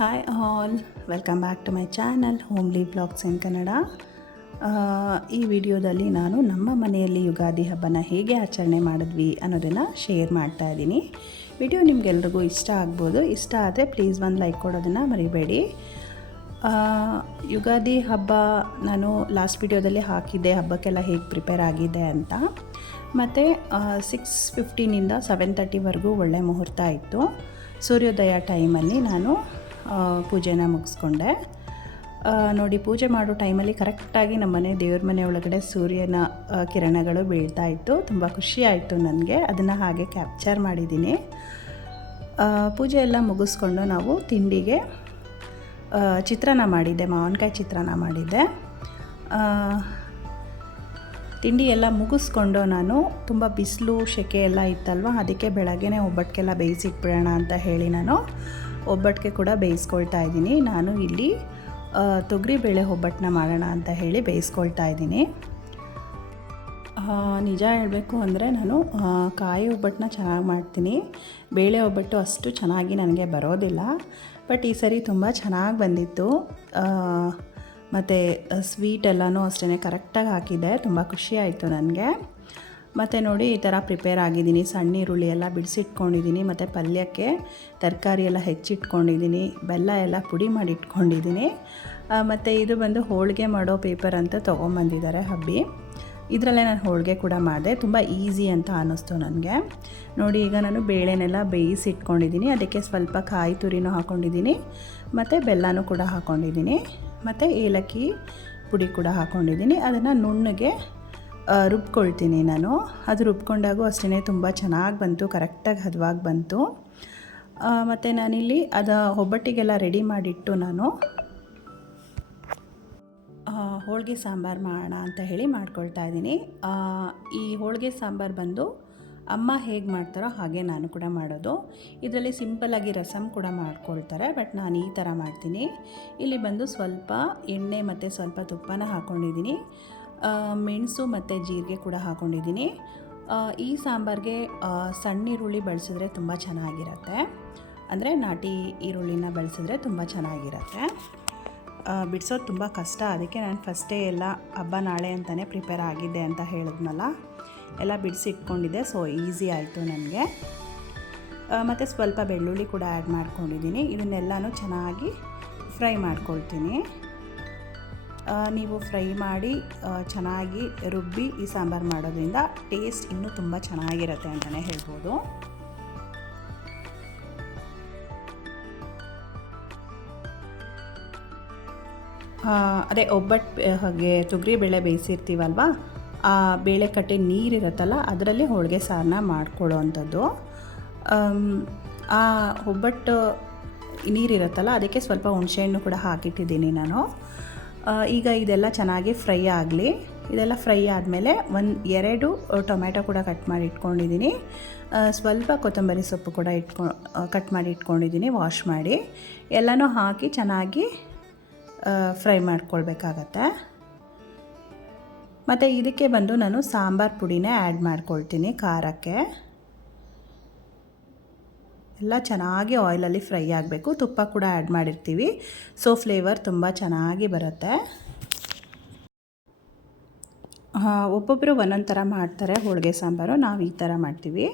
Hi all, welcome back to my channel homely blogs in Kannada. ಈ ವಿಡಿಯೋದಲ್ಲಿ ನಾನು ನಮ್ಮ ಮನೆಯಲ್ಲಿ ಯುಗಾದಿ ಹಬ್ಬನ ಹೇಗೆ ಆಚರಣೆ ಮಾಡಿದ್ವಿ ಅನ್ನೋದನ್ನು ಶೇರ್ ಮಾಡ್ತಾ ಇದ್ದೀನಿ. ವಿಡಿಯೋ ನಿಮಗೆಲ್ರಿಗೂ ಇಷ್ಟ ಆಗ್ಬೋದು. ಇಷ್ಟ ಆದರೆ ಪ್ಲೀಸ್ ಒಂದು ಲೈಕ್ ಕೊಡೋದನ್ನು ಮರಿಬೇಡಿ. ಯುಗಾದಿ ಹಬ್ಬ ನಾನು ಲಾಸ್ಟ್ ವಿಡಿಯೋದಲ್ಲಿ ಹಾಕಿದ್ದೆ, ಹಬ್ಬಕ್ಕೆಲ್ಲ ಹೇಗೆ ಪ್ರಿಪೇರ್ ಆಗಿದೆ ಅಂತ. ಮತ್ತು 6:15 7:30ವರೆಗೂ ಒಳ್ಳೆ ಮುಹೂರ್ತ ಇತ್ತು. ಸೂರ್ಯೋದಯ ಟೈಮಲ್ಲಿ ನಾನು ಪೂಜೆನ ಮುಗಿಸ್ಕೊಂಡೆ. ನೋಡಿ, ಪೂಜೆ ಮಾಡೋ ಟೈಮಲ್ಲಿ ಕರೆಕ್ಟಾಗಿ ನಮ್ಮನೆ ದೇವ್ರ ಮನೆ ಒಳಗಡೆ ಸೂರ್ಯನ ಕಿರಣಗಳು ಬೀಳ್ತಾ ಇತ್ತು. ತುಂಬ ಖುಷಿ ಆಯಿತು ನನಗೆ. ಅದನ್ನು ಹಾಗೆ ಕ್ಯಾಪ್ಚರ್ ಮಾಡಿದ್ದೀನಿ. ಪೂಜೆ ಎಲ್ಲ ಮುಗಿಸ್ಕೊಂಡು ನಾವು ತಿಂಡಿಗೆ ಚಿತ್ರಾನ್ನ ಮಾಡಿದ್ದೆ, ಮಾವಿನಕಾಯಿ ಚಿತ್ರಾನ್ನ ಮಾಡಿದ್ದೆ. ತಿಂಡಿ ಎಲ್ಲ ಮುಗಿಸ್ಕೊಂಡು ನಾನು ತುಂಬ ಬಿಸಿಲು ಸೆಕೆ ಎಲ್ಲ ಇತ್ತಲ್ವ, ಅದಕ್ಕೆ ಬೆಳಗ್ಗೆನೇ ಒಬ್ಬಟ್ಟಿಗೆಲ್ಲ ಬೇಯಿಸಿಟ್ಬಿಡೋಣ ಅಂತ ಹೇಳಿ ನಾನು ಒಬ್ಬಟ್ಟಿಗೆ ಕೂಡ ಬೇಯಿಸ್ಕೊಳ್ತಾ ಇದ್ದೀನಿ. ನಾನು ಇಲ್ಲಿ ತೊಗರಿಬೇಳೆ ಒಬ್ಬಟ್ಟನ್ನ ಮಾಡೋಣ ಅಂತ ಹೇಳಿ ಬೇಯಿಸ್ಕೊಳ್ತಾ ಇದ್ದೀನಿ. ನಿಜ ಹೇಳಬೇಕು ಅಂದರೆ ನಾನು ಕಾಯಿ ಒಬ್ಬಟ್ಟನ್ನ ಚೆನ್ನಾಗಿ ಮಾಡ್ತೀನಿ, ಬೇಳೆ ಒಬ್ಬಟ್ಟು ಅಷ್ಟು ಚೆನ್ನಾಗಿ ನನಗೆ ಬರೋದಿಲ್ಲ. ಬಟ್ ಈ ಸರಿ ತುಂಬ ಚೆನ್ನಾಗಿ ಬಂದಿತ್ತು. ಮತ್ತು ಸ್ವೀಟ್ ಎಲ್ಲನೂ ಅಷ್ಟೇ ಕರೆಕ್ಟಾಗಿ ಹಾಕಿದ್ದೆ. ತುಂಬ ಖುಷಿ ಆಯಿತು ನನಗೆ. ಮತ್ತು ನೋಡಿ, ಈ ಥರ ಪ್ರಿಪೇರ್ ಆಗಿದ್ದೀನಿ. ಸಣ್ಣ ಈರುಳ್ಳಿ ಎಲ್ಲ ಬಿಡಿಸಿಟ್ಕೊಂಡಿದ್ದೀನಿ, ಮತ್ತು ಪಲ್ಯಕ್ಕೆ ತರಕಾರಿ ಎಲ್ಲ ಹೆಚ್ಚಿಟ್ಕೊಂಡಿದ್ದೀನಿ, ಬೆಲ್ಲ ಎಲ್ಲ ಪುಡಿ ಮಾಡಿ ಇಟ್ಕೊಂಡಿದ್ದೀನಿ. ಮತ್ತು ಇದು ಬಂದು ಹೋಳಿಗೆ ಮಾಡೋ ಪೇಪರ್ ಅಂತ ತೊಗೊಂಬಂದಿದ್ದಾರೆ ಹಬ್ಬಿ. ಇದರಲ್ಲೇ ನಾನು ಹೋಳಿಗೆ ಕೂಡ ಮಾಡಿದೆ. ತುಂಬ ಈಸಿ ಅಂತ ಅನ್ನಿಸ್ತು ನನಗೆ. ನೋಡಿ, ಈಗ ನಾನು ಬೇಳೆನೆಲ್ಲ ಬೇಯಿಸಿಟ್ಕೊಂಡಿದ್ದೀನಿ. ಅದಕ್ಕೆ ಸ್ವಲ್ಪ ಕಾಯಿ ತುರಿನೂ ಹಾಕ್ಕೊಂಡಿದ್ದೀನಿ, ಮತ್ತು ಬೆಲ್ಲನೂ ಕೂಡ ಹಾಕ್ಕೊಂಡಿದ್ದೀನಿ, ಮತ್ತು ಏಲಕ್ಕಿ ಪುಡಿ ಕೂಡ ಹಾಕ್ಕೊಂಡಿದ್ದೀನಿ. ಅದನ್ನು ನುಣ್ಣಗೆ ರುಬ್ಕೊಳ್ತೀನಿ ನಾನು. ಅದು ರುಬ್ಕೊಂಡಾಗೂ ಅಷ್ಟೇ ತುಂಬ ಚೆನ್ನಾಗಿ ಬಂತು, ಕರೆಕ್ಟಾಗಿ ಹದವಾಗಿ ಬಂತು. ಮತ್ತು ನಾನಿಲ್ಲಿ ಒಬ್ಬಟ್ಟಿಗೆಲ್ಲ ರೆಡಿ ಮಾಡಿಟ್ಟು ನಾನು ಹೋಳಿಗೆ ಸಾಂಬಾರು ಮಾಡೋಣ ಅಂತ ಹೇಳಿ ಮಾಡ್ಕೊಳ್ತಾ ಇದ್ದೀನಿ. ಈ ಹೋಳಿಗೆ ಸಾಂಬಾರು ಬಂದು ಅಮ್ಮ ಹೇಗೆ ಮಾಡ್ತಾರೋ ಹಾಗೆ ನಾನು ಕೂಡ ಮಾಡೋದು. ಇದರಲ್ಲಿ ಸಿಂಪಲ್ಲಾಗಿ ರಸಮ್ ಕೂಡ ಮಾಡ್ಕೊಳ್ತಾರೆ, ಬಟ್ ನಾನು ಈ ಥರ ಮಾಡ್ತೀನಿ. ಇಲ್ಲಿ ಬಂದು ಸ್ವಲ್ಪ ಎಣ್ಣೆ ಮತ್ತು ಸ್ವಲ್ಪ ತುಪ್ಪನ ಹಾಕ್ಕೊಂಡಿದ್ದೀನಿ. ಮೆಣಸು ಮತ್ತು ಜೀರಿಗೆ ಕೂಡ ಹಾಕ್ಕೊಂಡಿದ್ದೀನಿ. ಈ ಸಾಂಬಾರಿಗೆ ಸಣ್ಣ ಈರುಳ್ಳಿ ಬಳಸಿದ್ರೆ ತುಂಬ ಚೆನ್ನಾಗಿರುತ್ತೆ. ಅಂದರೆ ನಾಟಿ ಈರುಳ್ಳಿನ ಬಳಸಿದ್ರೆ ತುಂಬ ಚೆನ್ನಾಗಿರುತ್ತೆ. ಬಿಡಿಸೋದು ತುಂಬ ಕಷ್ಟ. ಅದಕ್ಕೆ ನಾನು ಫಸ್ಟೇ ಎಲ್ಲ ಹಬ್ಬ ನಾಳೆ ಅಂತಲೇ ಪ್ರಿಪೇರ್ ಆಗಿದ್ದೆ ಅಂತ ಹೇಳಿದ್ನಲ್ಲ, ಎಲ್ಲ ಬಿಡಿಸಿಟ್ಕೊಂಡಿದ್ದೆ. ಸೊ ಈಸಿ ಆಯಿತು ನನಗೆ. ಮತ್ತು ಸ್ವಲ್ಪ ಬೆಳ್ಳುಳ್ಳಿ ಕೂಡ ಆ್ಯಡ್ ಮಾಡ್ಕೊಂಡಿದ್ದೀನಿ. ಇದನ್ನೆಲ್ಲನೂ ಚೆನ್ನಾಗಿ ಫ್ರೈ ಮಾಡ್ಕೊಳ್ತೀನಿ. ನೀವು ಫ್ರೈ ಮಾಡಿ ಚೆನ್ನಾಗಿ ರುಬ್ಬಿ ಈ ಸಾಂಬಾರು ಮಾಡೋದ್ರಿಂದ ಟೇಸ್ಟ್ ಇನ್ನೂ ತುಂಬ ಚೆನ್ನಾಗಿರುತ್ತೆ ಅಂತಲೇ ಹೇಳ್ಬೋದು. ಅದೇ ಒಬ್ಬಟ್ಟು ಹಾಗೆ ತೊಗರಿಬೇಳೆ ಬೇಯಿಸಿರ್ತೀವಲ್ವ, ಆ ಬೇಳೆ ಕಟ್ಟೆ ನೀರಿರುತ್ತಲ್ಲ ಅದರಲ್ಲಿ ಹೋಳಿಗೆ ಸಾರನ್ನ ಮಾಡ್ಕೊಳ್ಳೋ ಅಂಥದ್ದು. ಆ ಒಬ್ಬಟ್ಟು ನೀರಿರುತ್ತಲ್ಲ ಅದಕ್ಕೆ ಸ್ವಲ್ಪ ಹುಣಸೆಹಣ್ಣು ಕೂಡ ಹಾಕಿಟ್ಟಿದ್ದೀನಿ ನಾನು. ಈಗ ಇದೆಲ್ಲ ಚೆನ್ನಾಗಿ ಫ್ರೈ ಆಗಲಿ. ಇದೆಲ್ಲ ಫ್ರೈ ಆದಮೇಲೆ 2 ಟೊಮೆಟೊ ಕೂಡ ಕಟ್ ಮಾಡಿ ಇಟ್ಕೊಂಡಿದ್ದೀನಿ. ಸ್ವಲ್ಪ ಕೊತ್ತಂಬರಿ ಸೊಪ್ಪು ಕೂಡ ಕಟ್ ಮಾಡಿ ಇಟ್ಕೊಂಡಿದ್ದೀನಿ, ವಾಶ್ ಮಾಡಿ. ಎಲ್ಲನೂ ಹಾಕಿ ಚೆನ್ನಾಗಿ ಫ್ರೈ ಮಾಡ್ಕೊಳ್ಬೇಕಾಗತ್ತೆ. ಮತ್ತು ಇದಕ್ಕೆ ಬಂದು ನಾನು ಸಾಂಬಾರು ಪುಡಿನೇ ಆ್ಯಡ್ ಮಾಡ್ಕೊಳ್ತೀನಿ ಖಾರಕ್ಕೆ. ಎಲ್ಲ ಚೆನ್ನಾಗಿ ಆಯಿಲಲ್ಲಿ ಫ್ರೈ ಆಗಬೇಕು. ತುಪ್ಪ ಕೂಡ ಆ್ಯಡ್ ಮಾಡಿರ್ತೀವಿ, ಸೊ ಫ್ಲೇವರ್ ತುಂಬ ಚೆನ್ನಾಗಿ ಬರುತ್ತೆ. ಒಬ್ಬೊಬ್ಬರು ಒಂದೊಂದು ಥರ ಮಾಡ್ತಾರೆ ಹೋಳಿಗೆ ಸಾಂಬಾರು, ನಾವು ಈ ಥರ ಮಾಡ್ತೀವಿ.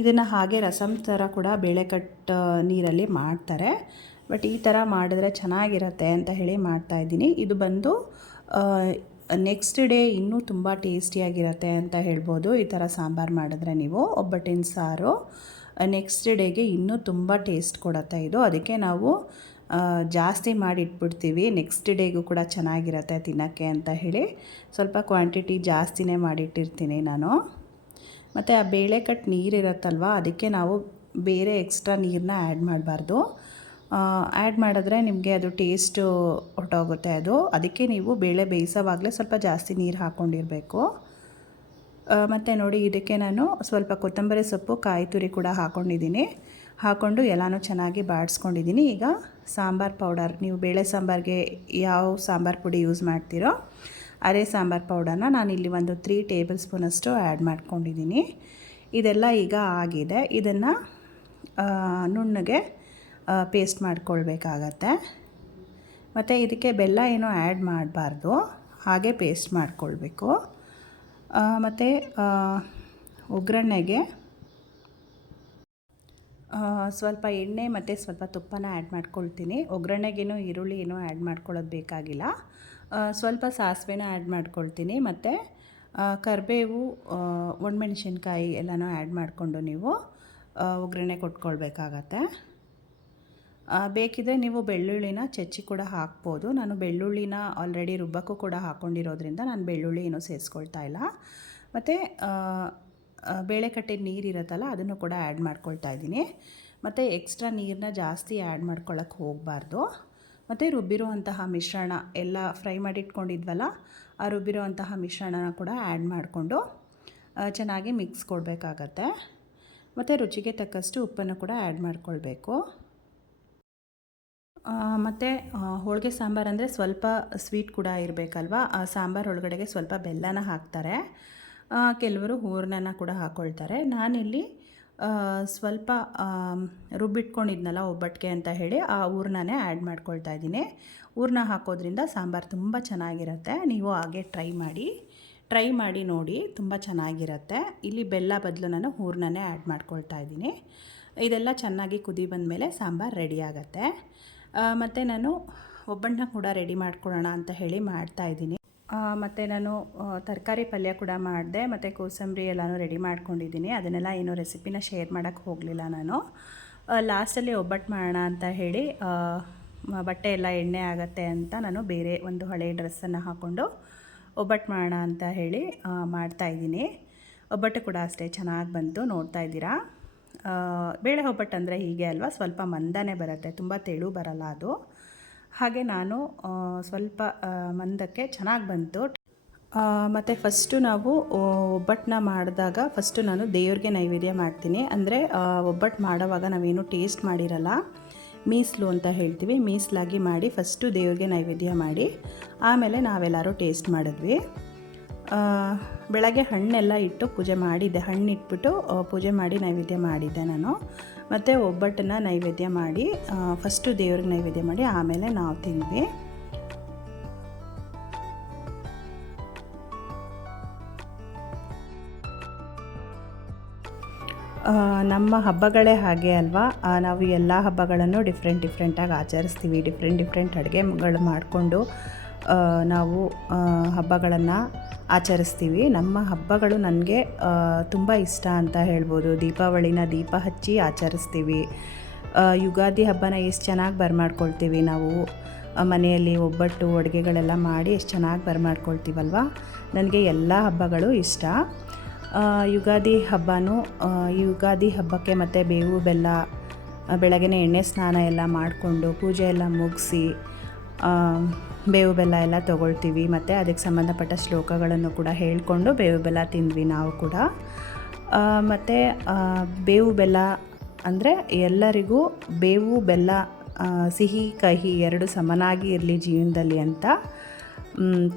ಇದನ್ನು ಹಾಗೆ ರಸಮ್ ಥರ ಕೂಡ ಬೇಳೆಕಟ್ಟು ನೀರಲ್ಲಿ ಮಾಡ್ತಾರೆ, ಬಟ್ ಈ ಥರ ಮಾಡಿದ್ರೆ ಚೆನ್ನಾಗಿರುತ್ತೆ ಅಂತ ಹೇಳಿ ಮಾಡ್ತಾಯಿದ್ದೀನಿ. ಇದು ಬಂದು ನೆಕ್ಸ್ಟ್ ಡೇ ಇನ್ನೂ ತುಂಬ ಟೇಸ್ಟಿಯಾಗಿರುತ್ತೆ ಅಂತ ಹೇಳ್ಬೋದು. ಈ ಥರ ಸಾಂಬಾರು ಮಾಡಿದ್ರೆ ನೀವು ಒಬ್ಬಟ್ಟಿನ ಸಾರು ನೆಕ್ಸ್ಟ್ ಡೇಗೆ ಇನ್ನೂ ತುಂಬ ಟೇಸ್ಟ್ ಕೊಡುತ್ತೆ ಇದು. ಅದಕ್ಕೆ ನಾವು ಜಾಸ್ತಿ ಮಾಡಿ ಇಟ್ಬಿಡ್ತೀವಿ, ನೆಕ್ಸ್ಟ್ ಡೇಗೂ ಕೂಡ ಚೆನ್ನಾಗಿರುತ್ತೆ ತಿನ್ನೋಕ್ಕೆ ಅಂತ ಹೇಳಿ ಸ್ವಲ್ಪ ಕ್ವಾಂಟಿಟಿ ಜಾಸ್ತಿನೇ ಮಾಡಿಟ್ಟಿರ್ತೀನಿ ನಾನು. ಮತ್ತು ಆ ಬೇಳೆಕಟ್ಟು ನೀರಿರುತ್ತಲ್ವ, ಅದಕ್ಕೆ ನಾವು ಬೇರೆ ಎಕ್ಸ್ಟ್ರಾ ನೀರನ್ನ ಆ್ಯಡ್ ಮಾಡಬಾರ್ದು. ಆ್ಯಡ್ ಮಾಡಿದ್ರೆ ನಿಮಗೆ ಅದು ಟೇಸ್ಟು ಹೊರಟೋಗುತ್ತೆ ಅದು. ಅದಕ್ಕೆ ನೀವು ಬೇಳೆ ಬೇಯಿಸೋವಾಗಲೇ ಸ್ವಲ್ಪ ಜಾಸ್ತಿ ನೀರು ಹಾಕ್ಕೊಂಡಿರಬೇಕು. ಮತ್ತು ನೋಡಿ, ಇದಕ್ಕೆ ನಾನು ಸ್ವಲ್ಪ ಕೊತ್ತಂಬರಿ ಸೊಪ್ಪು, ಕಾಯಿ ತುರಿ ಕೂಡ ಹಾಕ್ಕೊಂಡಿದ್ದೀನಿ. ಹಾಕ್ಕೊಂಡು ಎಲ್ಲನೂ ಚೆನ್ನಾಗಿ ಬಾಡಿಸ್ಕೊಂಡಿದ್ದೀನಿ. ಈಗ ಸಾಂಬಾರು ಪೌಡರ್, ನೀವು ಬೇಳೆ ಸಾಂಬಾರಿಗೆ ಯಾವ ಸಾಂಬಾರು ಪುಡಿ ಯೂಸ್ ಮಾಡ್ತೀರೋ ಅದೇ ಸಾಂಬಾರು ಪೌಡರ್ನ ನಾನಿಲ್ಲಿ ಒಂದು 3 ಟೇಬಲ್ ಸ್ಪೂನಷ್ಟು ಆ್ಯಡ್ ಮಾಡ್ಕೊಂಡಿದ್ದೀನಿ. ಇದೆಲ್ಲ ಈಗ ಆಗಿದೆ. ಇದನ್ನು ನುಣ್ಣಗೆ ಪೇಸ್ಟ್ ಮಾಡ್ಕೊಳ್ಬೇಕಾಗತ್ತೆ. ಮತ್ತು ಇದಕ್ಕೆ ಬೆಲ್ಲ ಏನೂ ಆ್ಯಡ್ ಮಾಡಬಾರ್ದು, ಹಾಗೆ ಪೇಸ್ಟ್ ಮಾಡಿಕೊಳ್ಬೇಕು. ಮತ್ತು ಒಗ್ಗರಣೆಗೆ ಸ್ವಲ್ಪ ಎಣ್ಣೆ ಮತ್ತು ಸ್ವಲ್ಪ ತುಪ್ಪನ ಆ್ಯಡ್ ಮಾಡ್ಕೊಳ್ತೀನಿ. ಒಗ್ಗರಣೆಗೇನು ಈರುಳ್ಳಿ ಏನೂ ಆ್ಯಡ್ ಮಾಡ್ಕೊಳ್ಳೋದು ಬೇಕಾಗಿಲ್ಲ. ಸ್ವಲ್ಪ ಸಾಸಿವೆನ ಆ್ಯಡ್ ಮಾಡ್ಕೊಳ್ತೀನಿ. ಮತ್ತು ಕರಿಬೇವು, ಒಣಮೆಣ್ಸಿನ್ಕಾಯಿ ಎಲ್ಲನೂ ಆ್ಯಡ್ ಮಾಡಿಕೊಂಡು ನೀವು ಒಗ್ಗರಣೆ ಕೊಟ್ಕೊಳ್ಬೇಕಾಗತ್ತೆ. ಬೇಕಿದ್ದರೆ ನೀವು ಬೆಳ್ಳುಳ್ಳಿನ ಚಚ್ಚಿ ಕೂಡ ಹಾಕ್ಬೋದು. ನಾನು ಬೆಳ್ಳುಳ್ಳಿನ ಆಲ್ರೆಡಿ ರುಬ್ಬಕ್ಕೂ ಕೂಡ ಹಾಕ್ಕೊಂಡಿರೋದ್ರಿಂದ ನಾನು ಬೆಳ್ಳುಳ್ಳಿ ಏನೂ ಸೇರಿಸ್ಕೊಳ್ತಾ ಇಲ್ಲ. ಮತ್ತು ಬೇಳೆ ಕಟ್ಟಿದ ನೀರಿರುತ್ತಲ್ಲ ಅದನ್ನು ಕೂಡ ಆ್ಯಡ್ ಮಾಡ್ಕೊಳ್ತಾ ಇದ್ದೀನಿ. ಮತ್ತು ಎಕ್ಸ್ಟ್ರಾ ನೀರನ್ನ ಜಾಸ್ತಿ ಆ್ಯಡ್ ಮಾಡ್ಕೊಳ್ಳೋಕ್ಕೆ ಹೋಗಬಾರ್ದು. ಮತ್ತು ರುಬ್ಬಿರುವಂತಹ ಮಿಶ್ರಣ ಎಲ್ಲ ಫ್ರೈ ಮಾಡಿಟ್ಕೊಂಡಿದ್ವಲ್ಲ, ಆ ರುಬ್ಬಿರುವಂತಹ ಮಿಶ್ರಣನ ಕೂಡ ಆ್ಯಡ್ ಮಾಡಿಕೊಂಡು ಚೆನ್ನಾಗಿ ಮಿಕ್ಸ್ ಕೊಡಬೇಕಾಗತ್ತೆ. ಮತ್ತು ರುಚಿಗೆ ತಕ್ಕಷ್ಟು ಉಪ್ಪನ್ನು ಕೂಡ ಆ್ಯಡ್ ಮಾಡಿಕೊಳ್ಬೇಕು. ಮತ್ತು ಹೋಳಿಗೆ ಸಾಂಬಾರು ಅಂದರೆ ಸ್ವಲ್ಪ ಸ್ವೀಟ್ ಕೂಡ ಇರಬೇಕಲ್ವ. ಆ ಸಾಂಬಾರು ಒಳಗಡೆಗೆ ಸ್ವಲ್ಪ ಬೆಲ್ಲನ ಹಾಕ್ತಾರೆ, ಕೆಲವರು ಹೂರಣನ ಕೂಡ ಹಾಕ್ಕೊಳ್ತಾರೆ. ನಾನಿಲ್ಲಿ ಸ್ವಲ್ಪ ರುಬ್ಬಿಟ್ಕೊಂಡಿದ್ನಲ್ಲ ಒಬ್ಬಟ್ಟಿಗೆ ಅಂತ ಹೇಳಿ ಆ ಹೂರಣನೇ ಆ್ಯಡ್ ಮಾಡ್ಕೊಳ್ತಾ ಇದ್ದೀನಿ. ಹೂರಣ ಹಾಕೋದ್ರಿಂದ ಸಾಂಬಾರು ತುಂಬ ಚೆನ್ನಾಗಿರುತ್ತೆ. ನೀವು ಹಾಗೆ ಟ್ರೈ ಮಾಡಿ ನೋಡಿ, ತುಂಬ ಚೆನ್ನಾಗಿರುತ್ತೆ. ಇಲ್ಲಿ ಬೆಲ್ಲ ಬದಲು ನಾನು ಹೂರಣನೇ ಆ್ಯಡ್ ಮಾಡ್ಕೊಳ್ತಾ ಇದ್ದೀನಿ. ಇದೆಲ್ಲ ಚೆನ್ನಾಗಿ ಕುದಿ ಬಂದಮೇಲೆ ಸಾಂಬಾರು ರೆಡಿ ಆಗುತ್ತೆ. ಮತ್ತು ನಾನು ಒಬ್ಬಟ್ಟನ್ನ ಕೂಡ ರೆಡಿ ಮಾಡ್ಕೊಳ್ಳೋಣ ಅಂತ ಹೇಳಿ ಮಾಡ್ತಾಯಿದ್ದೀನಿ. ಮತ್ತು ನಾನು ತರಕಾರಿ ಪಲ್ಯ ಕೂಡ ಮಾಡಿದೆ, ಮತ್ತು ಕೋಸಂಬರಿ ಎಲ್ಲನೂ ರೆಡಿ ಮಾಡ್ಕೊಂಡಿದ್ದೀನಿ. ಅದನ್ನೆಲ್ಲ ಏನೋ ರೆಸಿಪಿನ ಶೇರ್ ಮಾಡೋಕ್ಕೆ ಹೋಗಲಿಲ್ಲ ನಾನು. ಲಾಸ್ಟಲ್ಲಿ ಒಬ್ಬಟ್ಟು ಮಾಡೋಣ ಅಂತ ಹೇಳಿ ಬಟ್ಟೆ ಎಲ್ಲ ಎಣ್ಣೆ ಆಗುತ್ತೆ ಅಂತ ನಾನು ಬೇರೆ ಒಂದು ಹಳೆ ಡ್ರೆಸ್ಸನ್ನು ಹಾಕ್ಕೊಂಡು ಒಬ್ಬಟ್ಟು ಮಾಡೋಣ ಅಂತ ಹೇಳಿ ಮಾಡ್ತಾಯಿದ್ದೀನಿ. ಒಬ್ಬಟ್ಟು ಕೂಡ ಅಷ್ಟೇ ಚೆನ್ನಾಗಿ ಬಂತು, ನೋಡ್ತಾ ಇದ್ದೀರಾ. ಬೇಳೆ ಒಬ್ಬಟ್ಟು ಅಂದರೆ ಹೀಗೆ ಅಲ್ವಾ, ಸ್ವಲ್ಪ ಮಂದನೇ ಬರುತ್ತೆ, ತುಂಬ ತೆಳು ಬರಲ್ಲ ಅದು. ಹಾಗೆ ನಾನು ಸ್ವಲ್ಪ ಮಂದಕ್ಕೆ ಚೆನ್ನಾಗಿ ಬಂತು. ಮತ್ತು ಫಸ್ಟು ನಾವು ಒಬ್ಬಟ್ಟನ್ನ ಮಾಡಿದಾಗ ಫಸ್ಟು ನಾನು ದೇವ್ರಿಗೆ ನೈವೇದ್ಯ ಮಾಡ್ತೀನಿ. ಅಂದರೆ ಒಬ್ಬಟ್ಟು ಮಾಡೋವಾಗ ನಾವೇನು ಟೇಸ್ಟ್ ಮಾಡಿರಲ್ಲ, ಮೀಸಲು ಅಂತ ಹೇಳ್ತೀವಿ, ಮೀಸಲಾಗಿ ಮಾಡಿ ಫಸ್ಟು ದೇವ್ರಿಗೆ ನೈವೇದ್ಯ ಮಾಡಿ ಆಮೇಲೆ ನಾವೆಲ್ಲರೂ ಟೇಸ್ಟ್ ಮಾಡಿದ್ವಿ. ಬೆಳಗ್ಗೆ ಹಣ್ಣೆಲ್ಲ ಇಟ್ಟು ಪೂಜೆ ಮಾಡಿದ್ದೆ, ಹಣ್ಣು ಇಟ್ಬಿಟ್ಟು ಪೂಜೆ ಮಾಡಿ ನೈವೇದ್ಯ ಮಾಡಿದ್ದೆ ನಾನು. ಮತ್ತು ಒಬ್ಬಟ್ಟನ್ನು ನೈವೇದ್ಯ ಮಾಡಿ ಫಸ್ಟು ದೇವ್ರಿಗೆ ನೈವೇದ್ಯ ಮಾಡಿ ಆಮೇಲೆ ನಾವು ತಿಂದ್ವಿ. ನಮ್ಮ ಹಬ್ಬಗಳೇ ಹಾಗೆ ಅಲ್ವಾ, ನಾವು ಎಲ್ಲ ಹಬ್ಬಗಳನ್ನು ಡಿಫ್ರೆಂಟಾಗಿ ಆಚರಿಸ್ತೀವಿ. ಡಿಫ್ರೆಂಟ್ ಅಡುಗೆಗಳು ಮಾಡಿಕೊಂಡು ನಾವು ಹಬ್ಬಗಳನ್ನು ಆಚರಿಸ್ತೀವಿ. ನಮ್ಮ ಹಬ್ಬಗಳು ನನಗೆ ತುಂಬ ಇಷ್ಟ ಅಂತ ಹೇಳ್ಬೋದು. ದೀಪಾವಳಿನ ದೀಪ ಹಚ್ಚಿ ಆಚರಿಸ್ತೀವಿ. ಯುಗಾದಿ ಹಬ್ಬನ ಎಷ್ಟು ಚೆನ್ನಾಗಿ ಬರಮಾಡ್ಕೊಳ್ತೀವಿ ನಾವು ಮನೆಯಲ್ಲಿ. ಒಬ್ಬಟ್ಟು ಅಡುಗೆಗಳೆಲ್ಲ ಮಾಡಿ ಎಷ್ಟು ಚೆನ್ನಾಗಿ ಬರಮಾಡ್ಕೊಳ್ತೀವಲ್ವ. ನನಗೆ ಎಲ್ಲ ಹಬ್ಬಗಳು ಇಷ್ಟ. ಯುಗಾದಿ ಹಬ್ಬಕ್ಕೆ ಮತ್ತು ಬೇವು ಬೆಲ್ಲ ಬೆಳಗ್ಗೆ ಎಣ್ಣೆ ಸ್ನಾನ ಎಲ್ಲ ಮಾಡಿಕೊಂಡು ಪೂಜೆ ಎಲ್ಲ ಮುಗಿಸಿ ಬೇವು ಬೆಲ್ಲ ಎಲ್ಲ ತೊಗೊಳ್ತೀವಿ. ಮತ್ತು ಅದಕ್ಕೆ ಸಂಬಂಧಪಟ್ಟ ಶ್ಲೋಕಗಳನ್ನು ಕೂಡ ಹೇಳಿಕೊಂಡು ಬೇವು ಬೆಲ್ಲ ತಿಂದ್ವಿ ನಾವು ಕೂಡ. ಮತ್ತು ಬೇವು ಬೆಲ್ಲ ಅಂದರೆ ಎಲ್ಲರಿಗೂ ಬೇವು ಬೆಲ್ಲ ಸಿಹಿ ಕಹಿ ಎರಡು ಸಮನಾಗಿ ಇರಲಿ ಜೀವನದಲ್ಲಿ ಅಂತ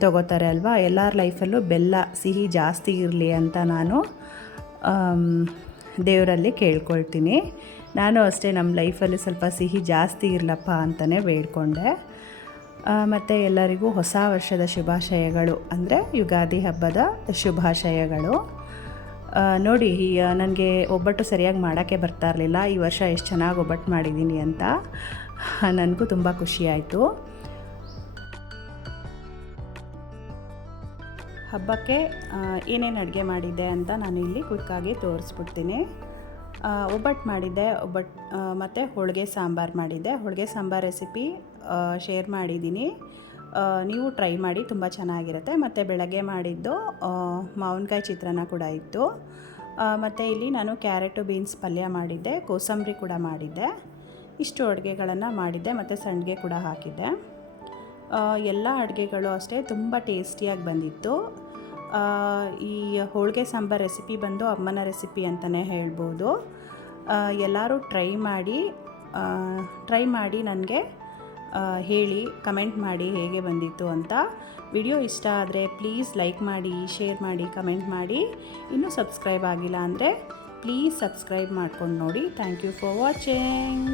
ತಗೋತಾರೆ ಅಲ್ವಾ. ಎಲ್ಲರ ಲೈಫಲ್ಲೂ ಬೆಲ್ಲ ಸಿಹಿ ಜಾಸ್ತಿ ಇರಲಿ ಅಂತ ನಾನು ದೇವರಲ್ಲಿ ಕೇಳ್ಕೊಳ್ತೀನಿ. ನಾನು ಅಷ್ಟೇ ನಮ್ಮ ಲೈಫಲ್ಲಿ ಸ್ವಲ್ಪ ಸಿಹಿ ಜಾಸ್ತಿ ಇರಲಪ್ಪ ಅಂತಲೇ ಬೇಡ್ಕೊಂಡೆ. ಮತ್ತು ಎಲ್ಲರಿಗೂ ಹೊಸ ವರ್ಷದ ಶುಭಾಶಯಗಳು, ಅಂದರೆ ಯುಗಾದಿ ಹಬ್ಬದ ಶುಭಾಶಯಗಳು. ನೋಡಿ, ನನಗೆ ಒಬ್ಬಟ್ಟು ಸರಿಯಾಗಿ ಮಾಡೋಕ್ಕೆ ಬರ್ತಾ ಇರಲಿಲ್ಲ. ಈ ವರ್ಷ ಎಷ್ಟು ಚೆನ್ನಾಗಿ ಒಬ್ಬಟ್ಟು ಮಾಡಿದ್ದೀನಿ ಅಂತ ನನಗೂ ತುಂಬ ಖುಷಿಯಾಯಿತು. ಹಬ್ಬಕ್ಕೆ ಏನೇನು ಅಡುಗೆ ಮಾಡಿದ್ದೆ ಅಂತ ನಾನು ಇಲ್ಲಿ ಕ್ವಿಕ್ಕಾಗಿ ತೋರಿಸ್ಬಿಡ್ತೀನಿ. ಒಬ್ಬಟ್ಟು ಮಾಡಿದ್ದೆ, ಮತ್ತು ಹೋಳಿಗೆ ಸಾಂಬಾರು ಮಾಡಿದ್ದೆ. ಹೋಳಿಗೆ ಸಾಂಬಾರು ರೆಸಿಪಿ ಶೇರ್ ಮಾಡಿದ್ದೀನಿ, ನೀವು ಟ್ರೈ ಮಾಡಿ, ತುಂಬ ಚೆನ್ನಾಗಿರುತ್ತೆ. ಮತ್ತು ಬೆಳಗ್ಗೆ ಮಾಡಿದ್ದು ಮಾವಿನಕಾಯಿ ಚಿತ್ರಾನ್ನ ಕೂಡ ಇತ್ತು. ಮತ್ತು ಇಲ್ಲಿ ನಾನು ಕ್ಯಾರೆಟು ಬೀನ್ಸ್ ಪಲ್ಯ ಮಾಡಿದ್ದೆ, ಕೋಸಂಬರಿ ಕೂಡ ಮಾಡಿದ್ದೆ. ಇಷ್ಟು ಅಡುಗೆಗಳನ್ನು ಮಾಡಿದ್ದೆ, ಮತ್ತು ಸಂಡಿಗೆ ಕೂಡ ಹಾಕಿದ್ದೆ. ಎಲ್ಲ ಅಡುಗೆಗಳು ಅಷ್ಟೇ ತುಂಬ ಟೇಸ್ಟಿಯಾಗಿ ಬಂದಿತ್ತು. ಈ ಹೋಳಿಗೆ ಸಾಂಬಾರು ರೆಸಿಪಿ ಬಂದು ಅಮ್ಮನ ರೆಸಿಪಿ ಅಂತಲೇ ಹೇಳ್ಬೋದು. ಎಲ್ಲರೂ ಟ್ರೈ ಮಾಡಿ ನನಗೆ ಹೇಳಿ, ಕಮೆಂಟ್ ಮಾಡಿ ಹೇಗೆ ಬಂದಿತ್ತು ಅಂತ. ವಿಡಿಯೋ ಇಷ್ಟ ಆದರೆ ಪ್ಲೀಸ್ ಲೈಕ್ ಮಾಡಿ, ಶೇರ್ ಮಾಡಿ, ಕಮೆಂಟ್ ಮಾಡಿ. ಇನ್ನೂ ಸಬ್ಸ್ಕ್ರೈಬ್ ಆಗಿಲ್ಲ ಅಂದರೆ ಪ್ಲೀಸ್ ಸಬ್ಸ್ಕ್ರೈಬ್ ಮಾಡ್ಕೊಂಡು ನೋಡಿ. Thank you for watching.